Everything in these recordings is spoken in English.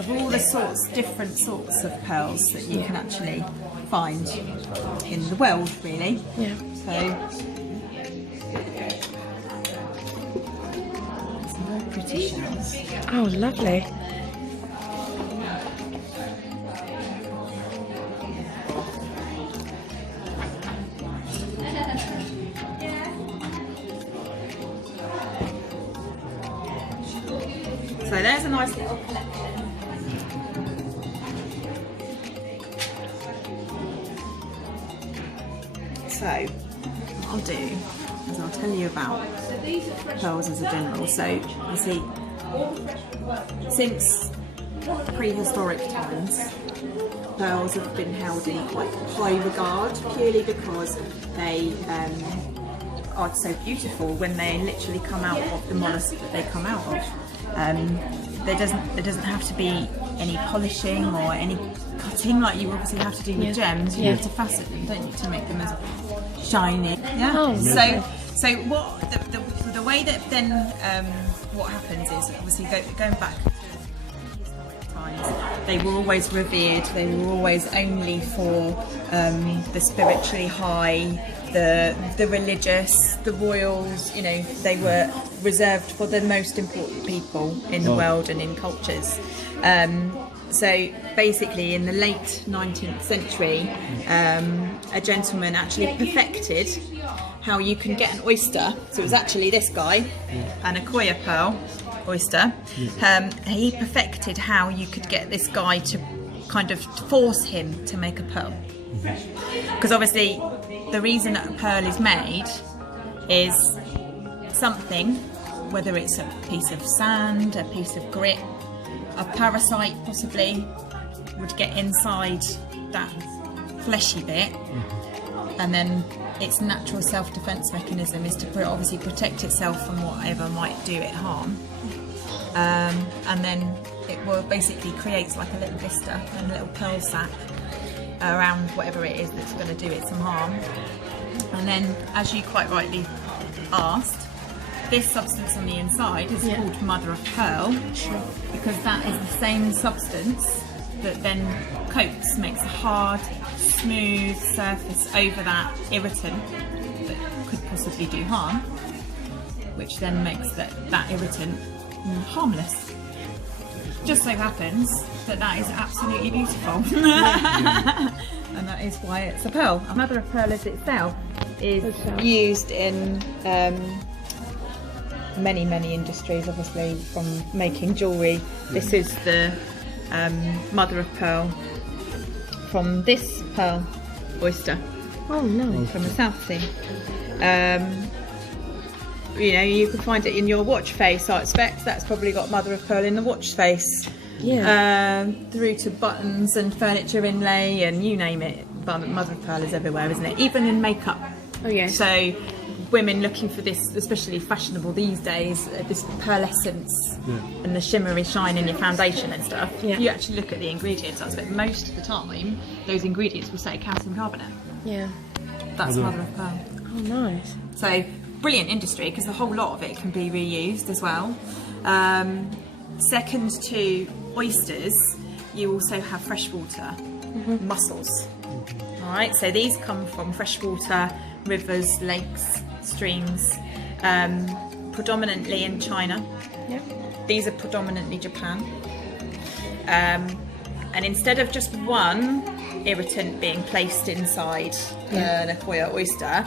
of all the different sorts of pearls that you can actually find in the world, really. Yeah. So, some very pretty shells. Oh, lovely. So there's a nice little collection. So what I'll do is I'll tell you about pearls as a general. So you see, since prehistoric times, pearls have been held in quite high regard, purely because they are so beautiful when they literally come out of the mollusk that they come out of. There doesn't have to be any polishing or any cutting like you obviously have to do with gems. You have to facet them, don't you, to make them as shiny. Yeah. Oh, so what the way that then what happens is, obviously going back to historic times, they were always revered. They were always only for the spiritually high, the religious, the royals. You know, they were reserved for the most important people in the world and in cultures. So basically in the late 19th century, a gentleman actually perfected how you can get an oyster. So it was actually this guy, an Akoya pearl oyster. He perfected how you could get this guy to kind of force him to make a pearl. Because obviously the reason that a pearl is made is something, whether it's a piece of sand, a piece of grit, a parasite possibly, would get inside that fleshy bit, and then its natural self-defense mechanism is to obviously protect itself from whatever might do it harm, and then it will basically creates like a little blister and a little pearl sac around whatever it is that's going to do it some harm. And then, as you quite rightly asked, this substance on the inside is called mother of pearl, because that is the same substance that then coats, makes a hard, smooth surface over that irritant that could possibly do harm, which then makes that irritant harmless. Just so happens that is absolutely beautiful. And that is why it's a pearl. A mother of pearl itself is used in many industries, obviously, from making jewellery. This is the mother of pearl from this pearl oyster. Oh no! From the South Sea. You know, you can find it in your watch face. I expect that's probably got mother of pearl in the watch face. Yeah. Through to buttons and furniture inlay and you name it. Mother of pearl is everywhere, isn't it? Even in makeup. Oh yes. So women looking for this, especially fashionable these days, this pearlescence and the shimmery shine in your foundation and stuff. Yeah. If you actually look at the ingredients, I expect most of the time those ingredients will say calcium carbonate. Yeah. That's mother of pearl. Oh nice. So brilliant industry, because the whole lot of it can be reused as well. Second to oysters, you also have freshwater mussels. Alright, so these come from freshwater rivers, lakes, streams, predominantly in China. Yeah. These are predominantly Japan. And instead of just one irritant being placed inside an Akoya oyster,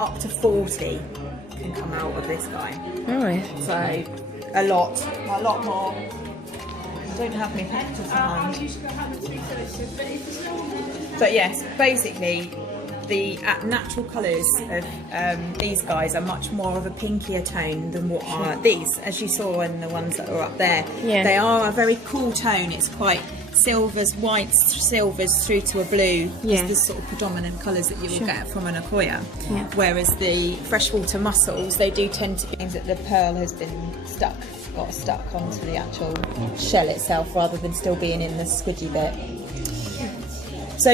up to 40 can come out of this guy. Nice. So a lot more. I don't have my pictures on. But yes, basically the natural colours of these guys are much more of a pinkier tone than what are these, as you saw in the ones that are up there. Yeah. They are a very cool tone. It's quite silvers, whites, silvers through to a blue. Yeah. Is the sort of predominant colours that you will get from an Akoya. Yeah. Whereas the freshwater mussels, they do tend to be that the pearl has been got stuck onto the actual shell itself, rather than still being in the squidgy bit. So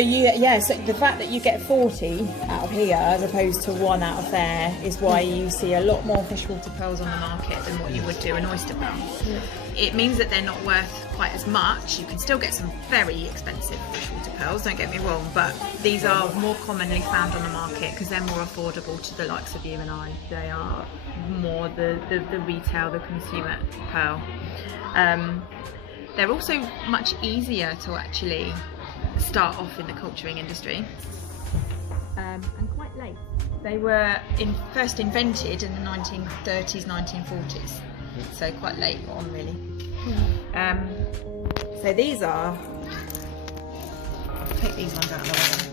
so the fact that you get 40 out of here as opposed to 1 out of there is why you see a lot more freshwater pearls on the market than what you would do an oyster pearl. Yeah. It means that they're not worth quite as much. You can still get some very expensive freshwater pearls, don't get me wrong, but these are more commonly found on the market because they're more affordable to the likes of you and I. They are more the retail, the consumer pearl. They're also much easier to actually start off in the culturing industry, and quite late. They were first invented in the 1930s, 1940s, so quite late on really. So these are, I'll take these ones out of the way.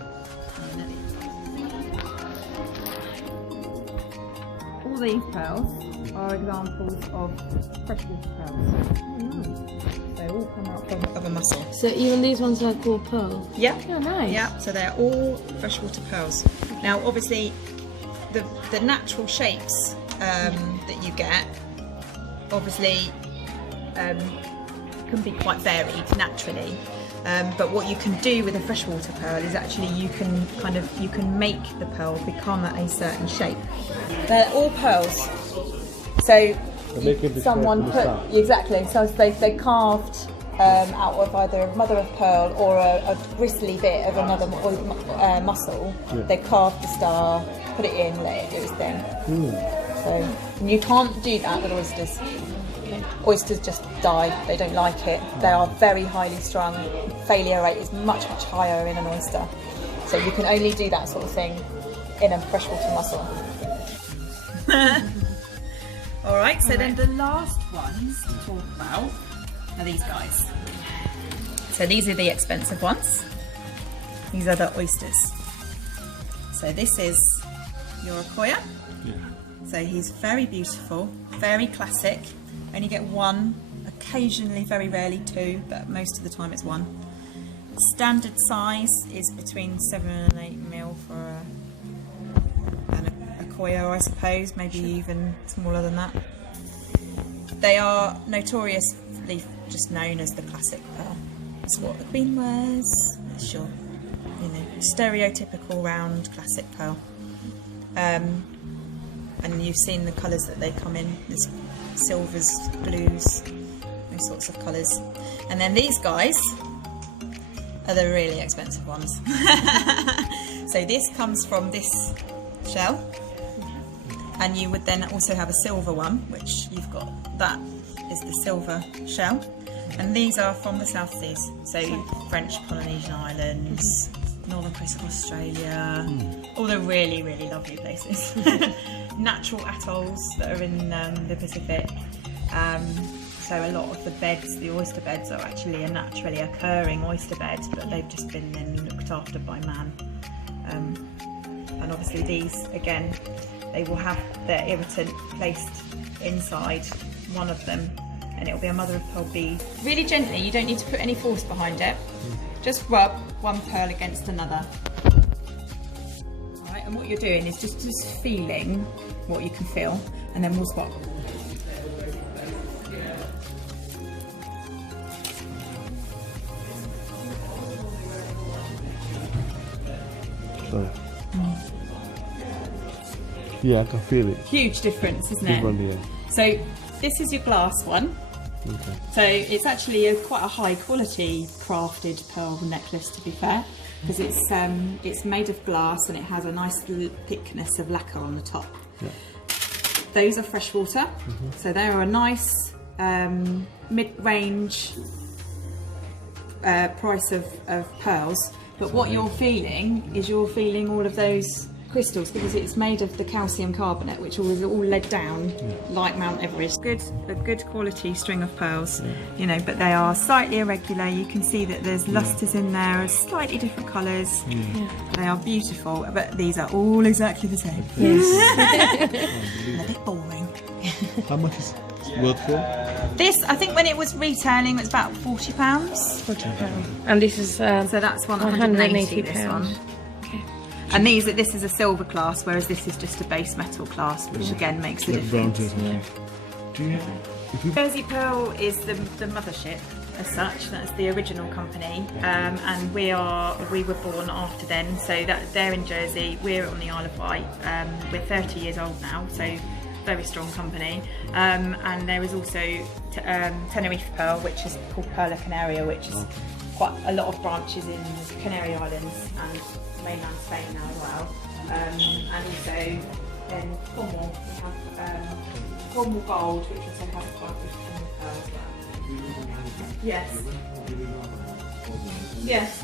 All these pearls are examples of freshwater pearls. Oh, nice. They all come out of a mussel. So even these ones are called pearl? Yeah. Oh, nice. Yeah, so they're all freshwater pearls. Now obviously the natural shapes that you get obviously can be quite varied naturally. But what you can do with a freshwater pearl is actually you can make the pearl become a certain shape. They're all pearls. So someone put exactly. So they carved out of either a mother of pearl or a bristly bit of another mussel. Yeah. They carved the star, put it in, let it do its thing. So you can't do that with oysters. Oysters just die. They don't like it. They are very highly strung. Failure rate is much higher in an oyster. So you can only do that sort of thing in a freshwater mussel. Alright, so then the last ones to talk about are these guys. So these are the expensive ones. These are the oysters. So this is your Akoya. Yeah. So he's very beautiful, very classic. Only get 1, occasionally, very rarely 2, but most of the time it's 1. Standard size is between 7 and 8 mil for an Akoya, I suppose, maybe even smaller than that. They are notoriously just known as the classic pearl. It's what the Queen wears. It's your, stereotypical round classic pearl. And you've seen the colours that they come in. There's silvers, blues, those sorts of colours. And then these guys are the really expensive ones. So this comes from this shell, and you would then also have a silver one, which you've got. That is the silver shell, and these are from the South Seas, so French Polynesian islands, northern coast of Australia, all the really lovely places. Natural atolls that are in the Pacific. So a lot of the beds, the oyster beds, are actually a naturally occurring oyster bed, but they've just been then looked after by man. And obviously these, again, they will have their irritant placed inside one of them, and it will be a mother of pearl bead. Really gently, you don't need to put any force behind it. Just rub one pearl against another. Alright, and what you're doing is just feeling what you can feel, and then we'll swap. Sorry. Yeah, I can feel it. Huge difference, isn't it? Yeah. So this is your glass one. Okay. So it's actually quite a high quality crafted pearl necklace, to be fair, because it's made of glass and it has a nice thickness of lacquer on the top. Yeah. Those are freshwater, so they are a nice mid-range price of pearls. But what you're feeling is all of those crystals, because it's made of the calcium carbonate, which is all led down like Mount Everest. A good quality string of pearls, but they are slightly irregular. You can see that there's lustres in there of slightly different colours. They are beautiful, but these are all exactly the same. Yes. And a bit boring. How much is it worth for? This, I think when it was retailing, it was about £40. £40. And this is so that's £180. This one. And this is a silver class, whereas this is just a base metal class, which again makes a difference. Jersey Pearl is the mothership, as such. That's the original company, and we were born after then. So they're in Jersey. We're on the Isle of Wight. We're 30 years old now, so very strong company. And there is also Tenerife Pearl, which is called Perla Canaria, which is quite a lot of branches in the Canary Islands and mainland Spain now as well. And also in Cornwall, we have Cornwall Gold, which also has quite a Cornwall Pearl as well. Yes. Yes.